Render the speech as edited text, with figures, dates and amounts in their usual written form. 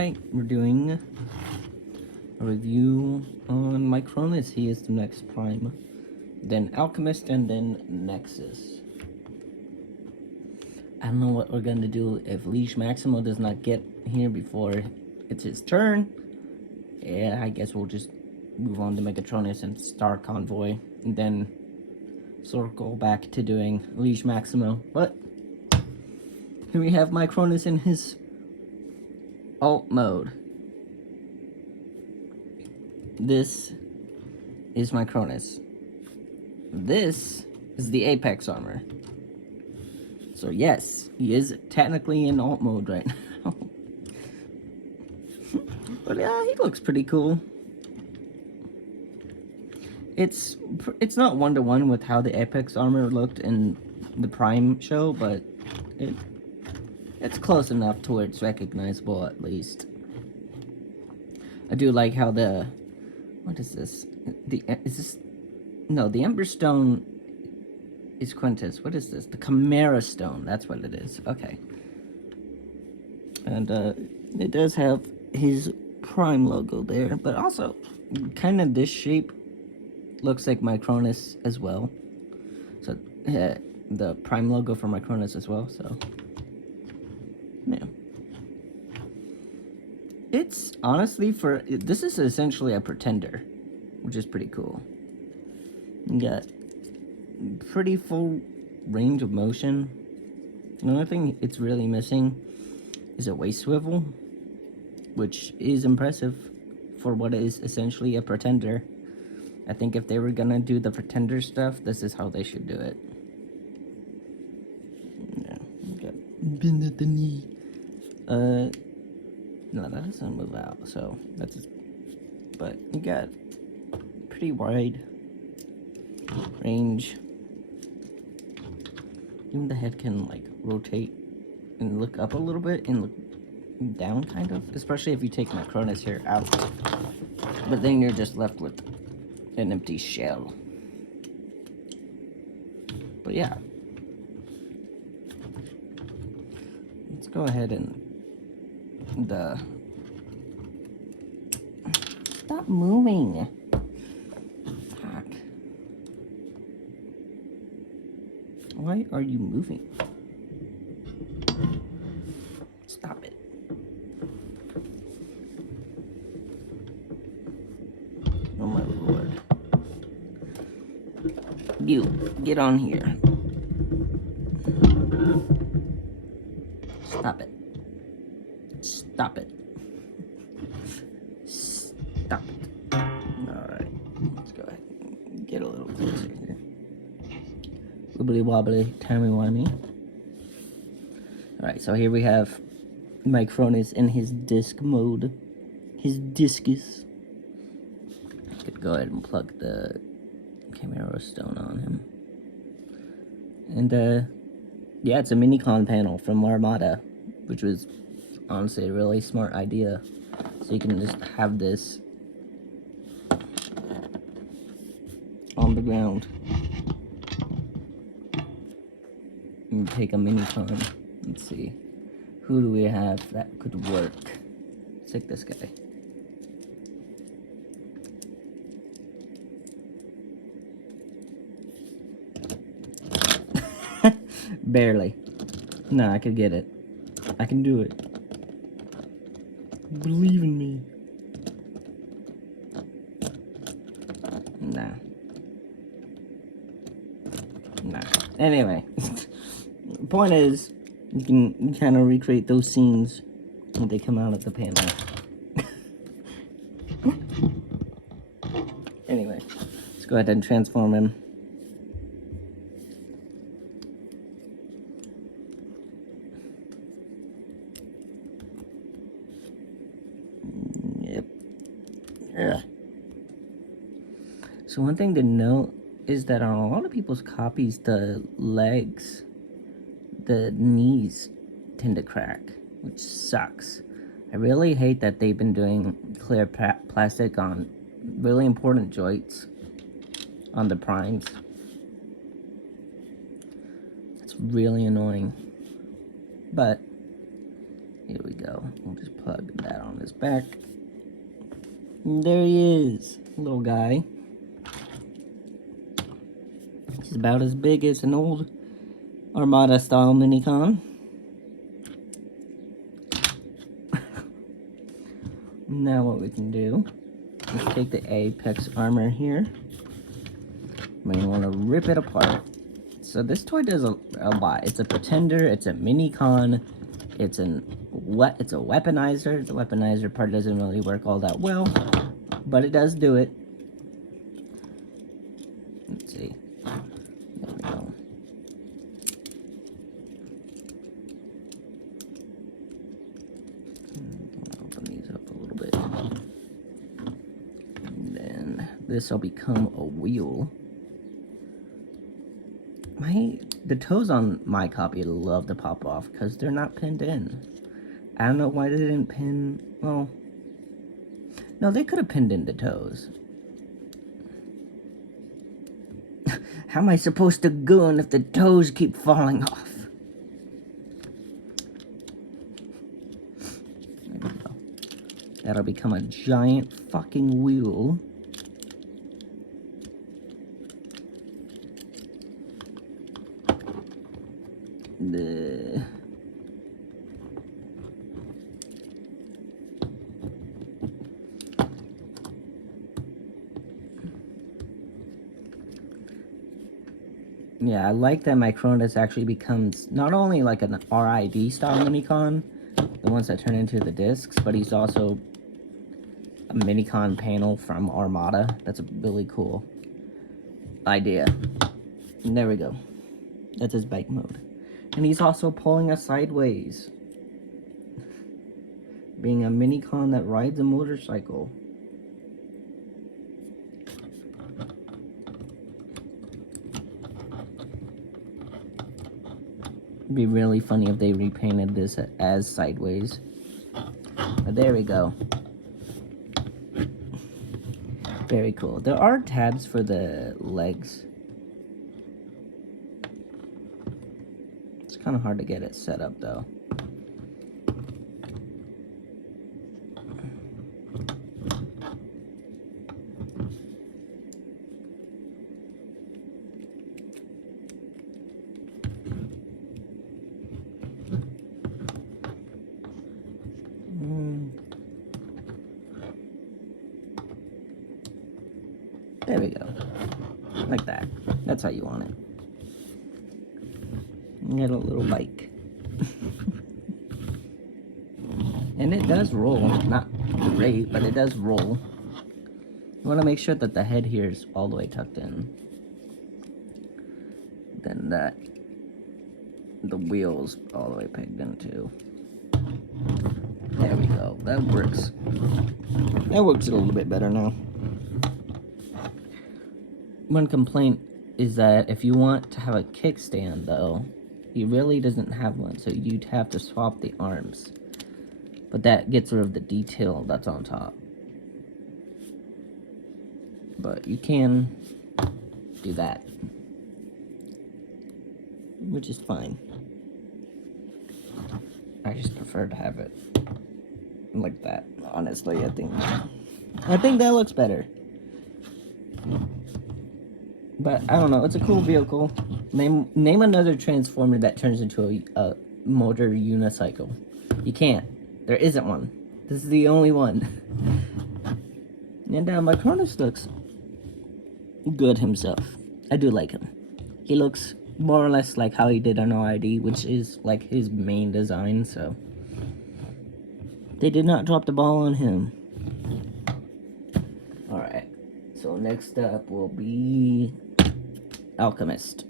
Alright, we're doing a review on Micronus. He is the next Prime, then Alchemist, and then Nexus. I don't know what we're gonna do if Leash Maximo does not get here before it's his turn. Yeah, I guess we'll just move on to Megatronus and Star Convoy, and then circle back to doing Leash Maximo. But here we have Micronus in his alt mode. This is Micronus. This is the Apex armor. So yes, he is technically in alt mode right now. But yeah, he looks pretty cool. It's not one-to-one with how the Apex armor looked in the Prime show, but it's close enough to where it's recognizable at least. I do like how the... What is this? No, the Ember Stone is Quintus. What is this? The Chimera Stone. That's what it is. Okay. And it does have his Prime logo there, but also kind of this shape looks like Micronus as well. So the Prime logo for Micronus as well. So yeah. It's honestly this is essentially a pretender, which is pretty cool. You got pretty full range of motion. The only thing it's really missing is a waist swivel, which is impressive for what is essentially a pretender. I think if they were gonna do the pretender stuff, this is how they should do it. Yeah, okay. Bend at the knee. No, that doesn't move out, so that's just, but you got pretty wide range. Even the head can like rotate and look up a little bit and look down kind of, especially if you take Micronus here out, but then you're just left with an empty shell. But yeah, let's go ahead and stop moving. Fuck. Why are you moving? Stop it. Oh my lord. You, get on here. Stop it. Stop it. Stop it. Alright, let's go ahead and get a little closer here. Wibbly wobbly, timey-wimey. Alright, so here we have Micronus in his disc mode. His discus. Could go ahead and plug the Chimera Stone on him. And, yeah, it's a mini-con panel from Armada, which was honestly a really smart idea. So you can just have this on the ground and take a mini-con. Let's see. Who do we have that could work? Let's take this guy. Barely. No, I could get it. I can do it. Believe in me. Nah. Anyway. The point is, you can kind of recreate those scenes when they come out of the panel. Anyway, let's go ahead and transform him. Yep. Ugh. So one thing to note is that on a lot of people's copies, the legs, the knees tend to crack, which sucks. I really hate that they've been doing clear plastic on really important joints on the primes. It's really annoying. But Here we go. We'll just plug that on his back. And there he is, little guy. He's about as big as an old Armada-style minicon. Now what we can do is take the Apex armor here. We want to rip it apart. So this toy does a lot. It's a pretender, it's a minicon, it's a weaponizer. The weaponizer part doesn't really work all that well, but it does do it. Let's see. There we go. Open these up a little bit. And then this will become a wheel. The toes on my copy love to pop off because they're not pinned in. I don't know why they didn't pin. Well, no, they could have pinned in the toes. How am I supposed to goon if the toes keep falling off? There we go. That'll become a giant fucking wheel. Yeah, I like that Micronus actually becomes not only like an RID style minicon, the ones that turn into the discs, but he's also a minicon panel from Armada. That's a really cool idea. And there we go. That's his bike mode. And he's also pulling us sideways. Being a minicon that rides a motorcycle. It'd be really funny if they repainted this as sideways. But there we go. Very cool. There are tabs for the legs. It's kind of hard to get it set up though. There we go. Like that. That's how you want it. You get a little bike. And it does roll. Not great, but it does roll. You want to make sure that the head here is all the way tucked in. Then that the wheels all the way pegged in too. There we go. That works. That works a little bit better now. One complaint is that if you want to have a kickstand, though, he really doesn't have one, so you'd have to swap the arms. But that gets rid of the detail that's on top. But you can do that, which is fine. I just prefer to have it like that, honestly. I think that looks better. But I don't know, it's a cool vehicle. Name another Transformer that turns into a motor unicycle. You can't. There isn't one. This is the only one. And Micronus looks good himself. I do like him. He looks more or less like how he did on OID, which is like his main design, so they did not drop the ball on him. Alright, so next up will be Alchemist.